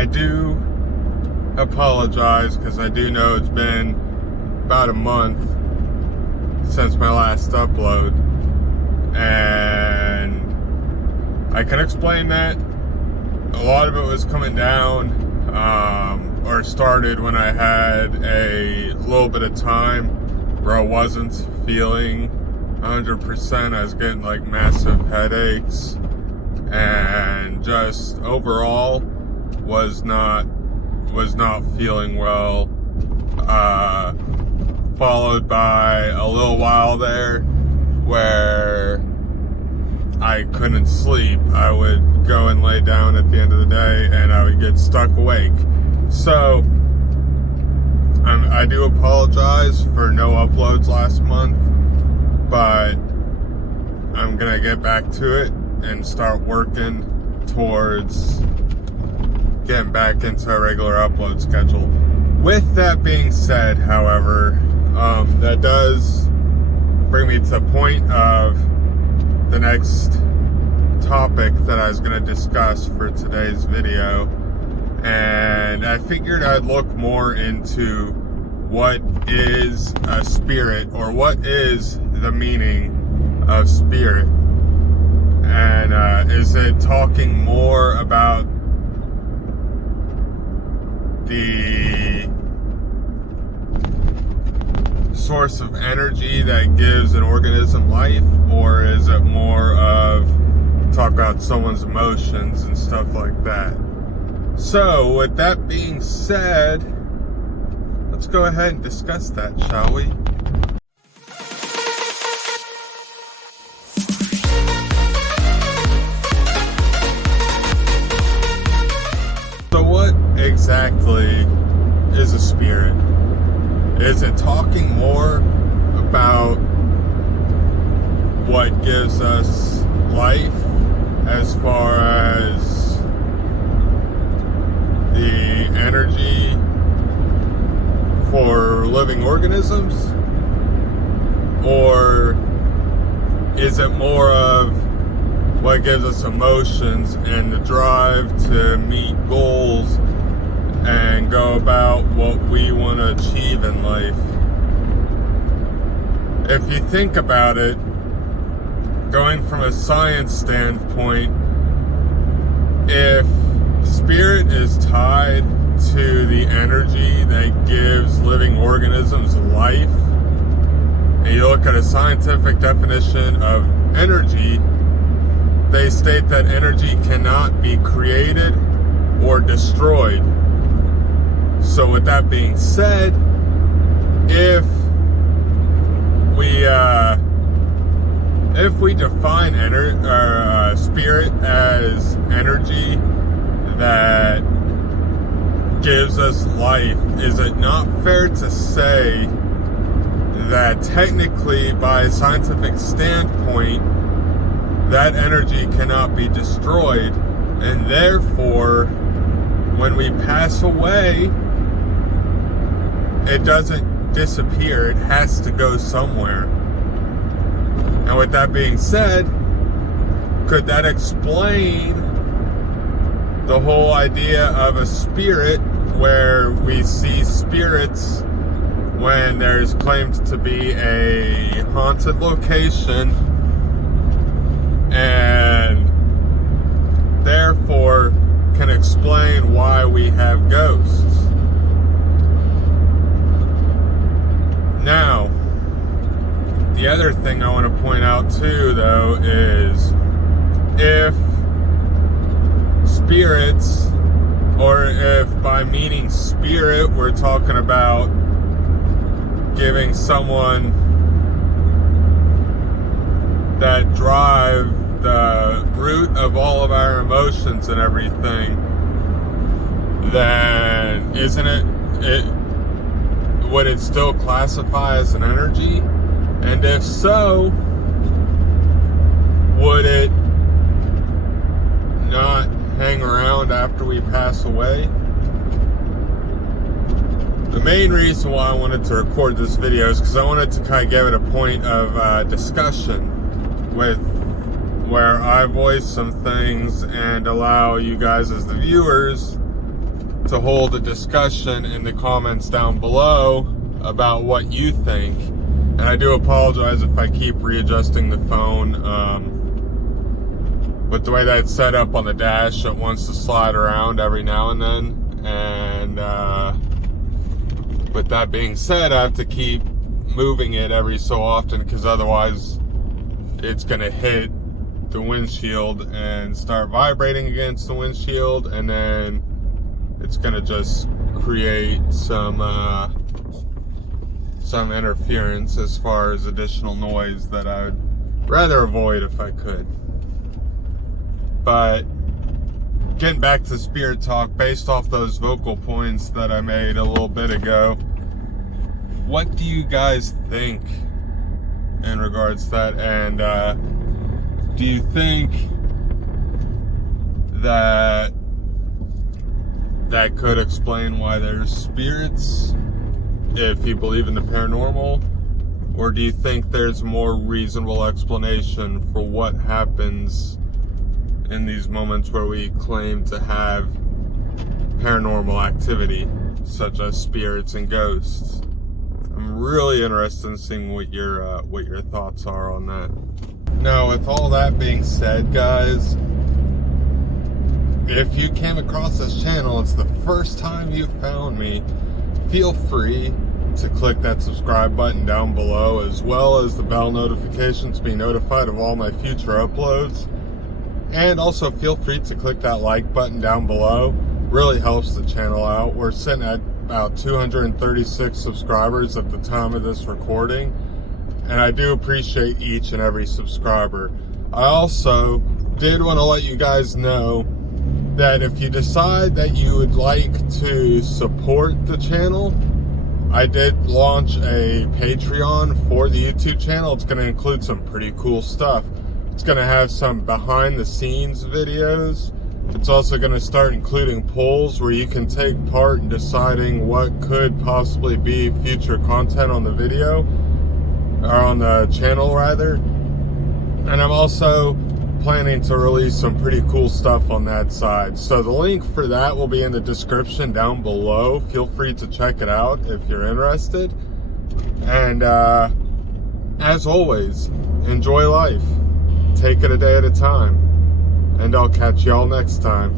I do apologize because I do know it's been about a month since my last upload, and I can explain that. A lot of it was coming down, or started when I had a little bit of time where I wasn't feeling 100%. I was getting like massive headaches and just overall was not feeling well. Followed by a little while there where I couldn't sleep. I would go and lay down at the end of the day and I would get stuck awake. So I do apologize for no uploads last month, but I'm gonna get back to it and start working towards getting back into a regular upload schedule. With that being said, however, that does bring me to the point of the next topic that I was going to discuss for today's video, and I figured I'd look more into what is a spirit, or what is the meaning of spirit, and is it talking more about the source of energy that gives an organism life, or is it more of talk about someone's emotions and stuff like that? So with that being said, let's go ahead and discuss that, shall we? So what exactly is a spirit? Is it talking more about what gives us life as far as the energy for living organisms? Or is it more of what gives us emotions and the drive to meet goals and go about what we want to achieve in life? If you think about it, going from a science standpoint, if spirit is tied to the energy that gives living organisms life, and you look at a scientific definition of energy, they state that energy cannot be created or destroyed. So with that being said, if we define spirit as energy that gives us life, is it not fair to say that technically, by a scientific standpoint, that energy cannot be destroyed, and therefore, when we pass away, it doesn't disappear, it has to go somewhere? And with that being said, could that explain the whole idea of a spirit, where we see spirits when there's claimed to be a haunted location, and therefore can explain why we have ghosts? Now, the other thing I want to point out too, though, is if spirits, or if by meaning spirit we're talking about giving someone that drive the root of all of our emotions and everything, then would it still classify as an energy? And if so, would it not hang around after we pass away? The main reason why I wanted to record this video is because I wanted to kind of give it a point of discussion with where I voice some things and allow you guys as the viewers to hold a discussion in the comments down below about what you think. And I do apologize if I keep readjusting the phone. With the way that it's set up on the dash, it wants to slide around every now and then. And with that being said, I have to keep moving it every so often, because otherwise it's going to hit the windshield and start vibrating against the windshield, and then it's going to just create some interference as far as additional noise that I would rather avoid if I could. But getting back to spirit talk, based off those vocal points that I made a little bit ago, what do you guys think in regards to that? And do you think that could explain why there's spirits, if you believe in the paranormal? Or do you think there's a more reasonable explanation for what happens in these moments where we claim to have paranormal activity, such as spirits and ghosts? I'm really interested in seeing what your thoughts are on that. Now, with all that being said, guys, if you came across this channel, it's the first time you found me, feel free to click that subscribe button down below, as well as the bell notifications to be notified of all my future uploads. And also feel free to click that like button down below. Really helps the channel out. We're sitting at about 236 subscribers at the time of this recording, and I do appreciate each and every subscriber. I also did want to let you guys know that if you decide that you would like to support the channel, I did launch a Patreon for the YouTube channel. It's going to include some pretty cool stuff. It's going to have some behind the scenes videos. It's also going to start including polls where you can take part in deciding what could possibly be future content on the video, or on the channel rather. And I'm also planning to release some pretty cool stuff on that side. So the link for that will be in the description down below. Feel free to check it out if you're interested. And as always, enjoy life. Take it a day at a time. And I'll catch y'all next time.